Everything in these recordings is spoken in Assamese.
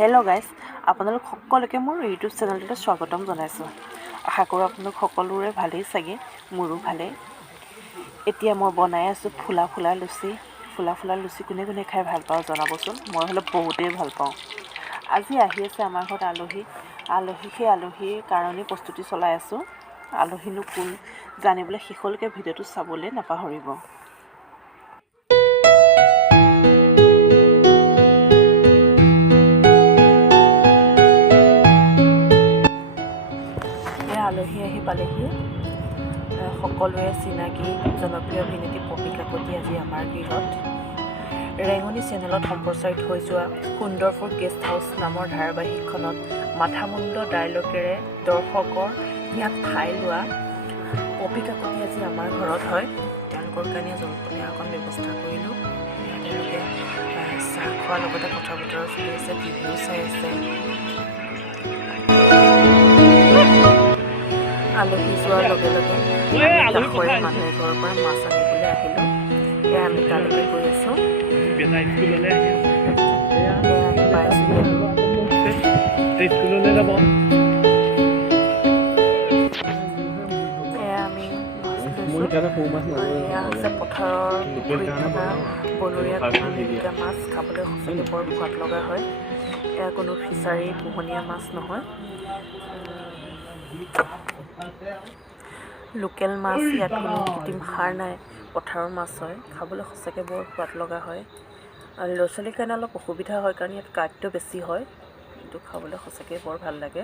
হেল্ল' গাইজ, আপোনালোক সকলোকে মোৰ ইউটিউব চেনেলটোলৈ স্বাগতম জনাইছোঁ। আশা কৰোঁ আপোনালোক সকলোৰে ভালেই চাগে, মোৰো ভালেই। এতিয়া মই বনাই আছোঁ ফুলা লুচি। ফুলা লুচি কোনে কোনে খাই ভাল পাওঁ জনাবচোন। মই হ'লে বহুতেই ভাল পাওঁ। আজি আহি আছে আমাৰ ঘৰত আলহী সেই আলহীৰ কাৰণেই প্ৰস্তুতি চলাই আছোঁ। আলহীনো কোন জানিবলৈ শেষলৈকে ভিডিঅ'টো চাবলৈ নাপাহৰিব। আলহী আহি পালেহি। সকলোৰে চিনাকি জনপ্ৰিয় অভিনেত্ৰী পপী কাকতি আজি আমাৰ গৃহত। ৰেঙনি চেনেলত সম্প্ৰচাৰিত হৈ যোৱা সুন্দৰপুৰ গেষ্ট হাউচ নামৰ ধাৰাবাহিকখনত মাথামুণ্ড ডায়লগেৰে দৰ্শকৰ ইয়াত ঠাই লোৱা পপী কাকতি আজি আমাৰ ঘৰত হয়। তেওঁলোকৰ কাৰণে জলপানৰ অকণ ব্যৱস্থা কৰিলোঁ। তেওঁলোকে চাহ খোৱাৰ লগতে কথা বতৰা চলি আছে, টিভিও চাই আছে। আলহী যোৱাৰ লগে লগে কাষৰে মানুহ এঘৰৰ পৰা মাছ আনিবলৈ আহিলোঁ। এয়া আমি তালৈকে গৈ আছোঁ। এয়া আহি পাইছোঁহি আৰু। এয়া আমি মাছ লৈছোঁ। এয়া হৈছে পথাৰৰ পুখুৰীত থকা বনৰীয়া কুঁহিয়াৰলিকা মাছ। খাবলৈ সঁচাকৈ বৰ সোৱাদ লগা হয়। এয়া কোনো ফিচাৰী পোহনীয়া মাছ নহয়, লোকেল মাছ। ইয়াত কোনো কৃত্ৰিম সাৰ নাই, পথাৰৰ মাছ হয়। খাবলৈ সঁচাকৈ বৰ সোৱাদ লগা হয়। আৰু ল'ৰা ছোৱালীৰ কাৰণে অলপ অসুবিধা হয় কাৰণ ইয়াত কাঁইটটো বেছি হয়, কিন্তু খাবলৈ সঁচাকৈ বৰ ভাল লাগে।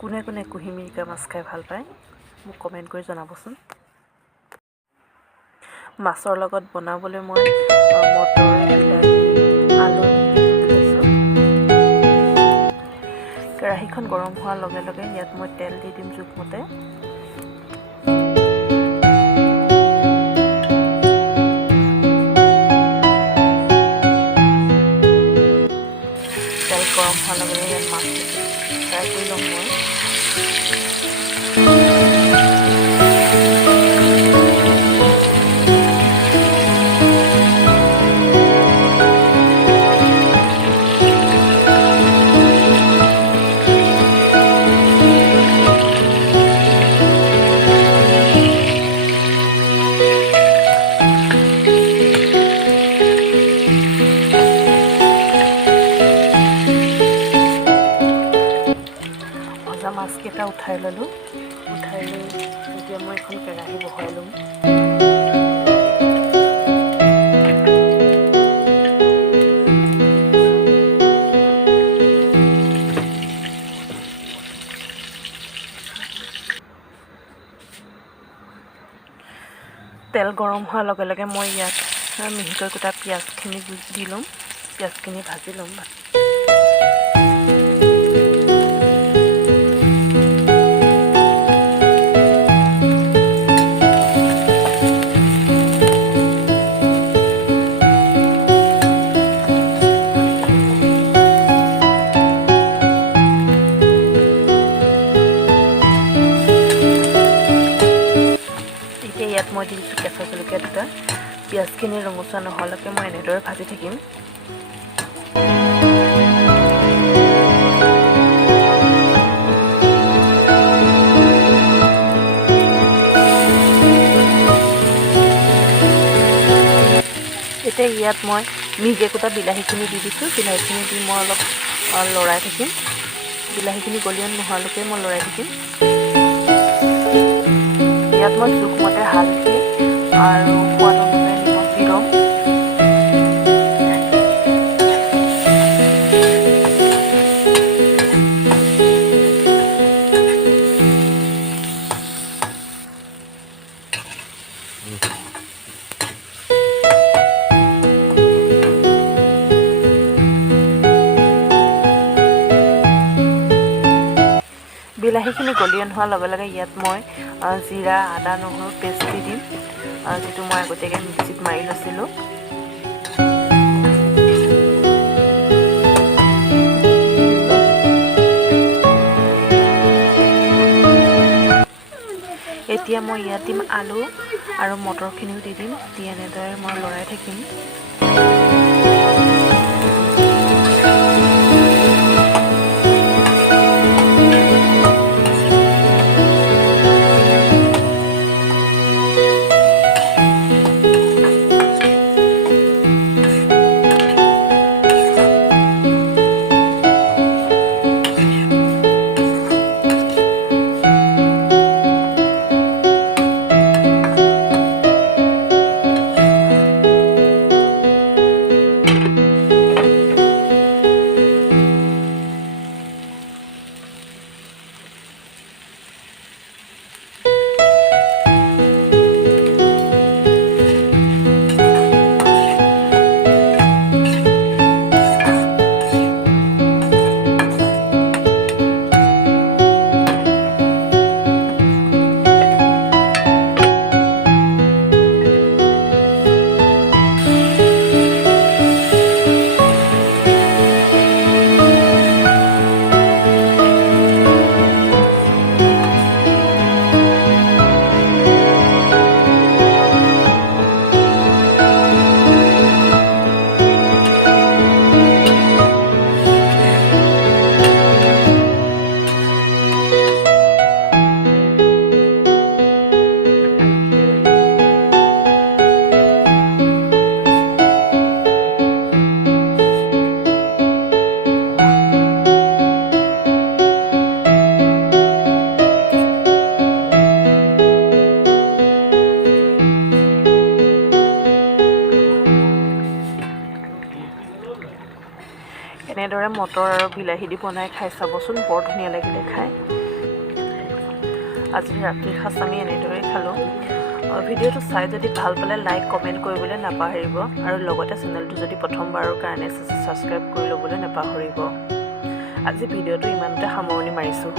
কোনে কোনে কুঁহি মিৰিকা মাছ খাই ভাল পায় মোক কমেণ্ট কৰি জনাবচোন। মাছৰ লগত বনাবলৈ মই মটৰ, বিলাহী, আলু কেৰাহীখন গৰম হোৱাৰ লগে লগে ইয়াত মই তেল দি দিম জোখমতে। তেল গৰম হোৱাৰ লগে লগে ইয়াত মাছ ফ্ৰাই কৰি ল'ম মই। মাছকেইটা উঠাই ল'লোঁ। উঠাই লৈ এতিয়া মই এখন কেৰাহী বহাই ল'ম। তেল গৰম হোৱাৰ লগে লগে মই ইয়াত মিহিকৈ কুটা পিঁয়াজখিনি দি ল'ম। পিঁয়াজখিনি ভাজি ল'ম। ইয়াত মই দি দিছোঁ কেঁচা জলকীয়া দুটা। পিঁয়াজখিনি ৰঙচুৱা নোহোৱালৈকে মই এনেদৰে ভাজি থাকিম। এতিয়া ইয়াত মই মিহিকৈ কুটা বিলাহীখিনি দি দিছোঁ। বিলাহীখিনি দি মই অলপ লৰাই থাকিম। বিলাহীখিনি গলিয়ন নোহোৱালৈকে মই লৰাই থাকিম। ইয়াত মই জোখমতে হালধি আৰু সোৱাদ অনুযায়ী নিমখ দি ল'ম। বিলাহীখিনি গলিয়ন হোৱাৰ লগে লগে ইয়াত মই জিৰা, আদা, নহৰু পেষ্ট দি দিম, যিটো মই আগতীয়াকৈ মিক্সিত মাৰি লৈছিলোঁ। এতিয়া মই ইয়াত দিম আলু আৰু মটৰখিনিও দি দিম। দি এনেদৰে মই লৰাই থাকিম। এনেদৰে মটৰ আৰু বিলাহী দি বনাই খাই চাবচোন, বৰ ধুনীয়া লাগিলে খাই। আজি ৰাতিৰ সাঁজ আমি এনেদৰেই খালোঁ। ভিডিঅ'টো চাই যদি ভাল পালে লাইক কমেণ্ট কৰিবলৈ নাপাহৰিব আৰু লগতে চেনেলটো যদি প্ৰথমবাৰৰ কাৰণে ছাবস্ক্ৰাইব কৰি ল'বলৈ নাপাহৰিব। আজি ভিডিঅ'টো ইমানতে সামৰণি মাৰিছোঁ।